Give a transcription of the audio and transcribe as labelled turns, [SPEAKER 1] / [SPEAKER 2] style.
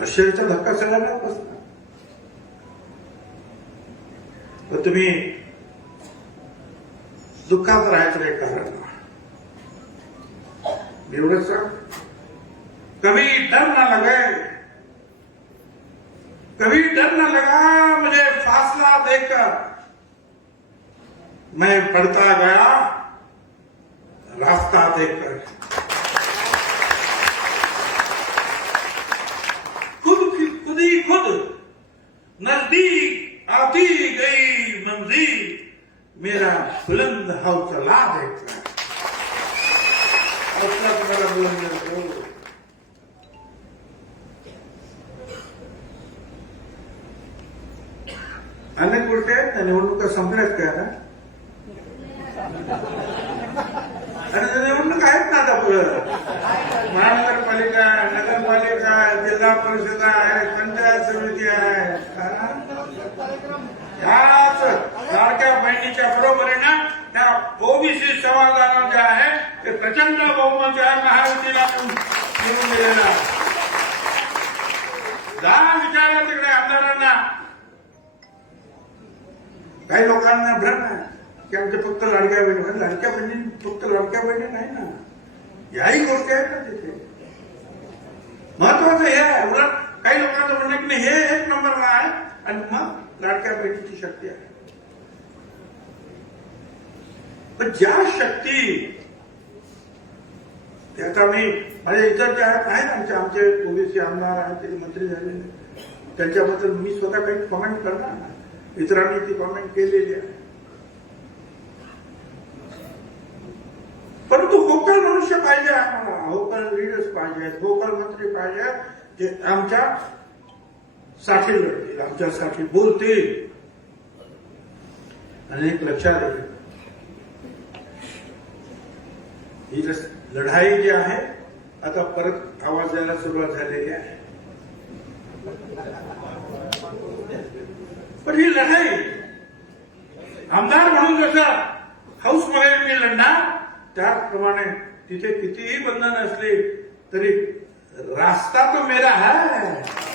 [SPEAKER 1] आश्चर्याचा धक्का सगळ्यांना बसला तुम्ही दुःखात राहायचं नाही कारण. एवढंच सांग. कभी डर ना लगे कभी डर न लगा मुझे म्हणजे फासला देखकर मैं पढ़ता गया रास्ता देखकर मेरा बुलंद हौसला देखकर हौसला तुम्हाला बुलंद करतो. अनेक गोष्टी आहेत ना निवडणुका संपल्यात काय ना आणि निवडणूक आहेत ना आता पुढं महानगरपालिका नगरपालिका जिल्हा परिषदा आहेत पंचायत समिती आहे हा? ह्याच लाडक्या बहिणीच्या बरोबरीनं त्या ओबीसी समाजाला जे आहे ते प्रचंड बहुमत जे आहे महायुतीला निवडून दिलेला आहे. जा विचारा तिकडे आमदारांना. काही लोकांना भ्रम आहे की आमच्या फक्त लाडक्या बहिणी म्हणजे लाडक्या बहिणी फक्त लाडक्या बहिणी नाही ना. याही गोष्टी आहेत ना तिथे. महत्वाचं हे आहे उलट काही लोकांचं म्हणणं की हे एक नंबर आहे आणि मग लाडक्या बहिणीची शक्ती आहे. पण ज्या शक्ती ते आता मी माझ्या इतर ज्या आहेत आमचे आमचे ओबीसी आमदार आहेत ते मंत्री झालेले त्यांच्याबद्दल मी स्वतः काही कॉमेंट करणार ना इतरांनी ती कॉमेंट केलेली आहे. परंतु होकल मनुष्य पाहिजे आम्हाला. होकल लीडर्स पाहिजेत होकल मंत्री पाहिजेत जे आमच्या साठी लढतील आमच्यासाठी बोलतील. आणि एक लक्षात येईल ही लढाई जी आहे आता परत आवाज यायला सुरुवात झालेली आहे. पण ही लढाई आमदार म्हणून जसं हाऊसमध्ये मी लढणार त्याचप्रमाणे तिथे कितीही बंधन असली तरी रास्ता तो मेरा है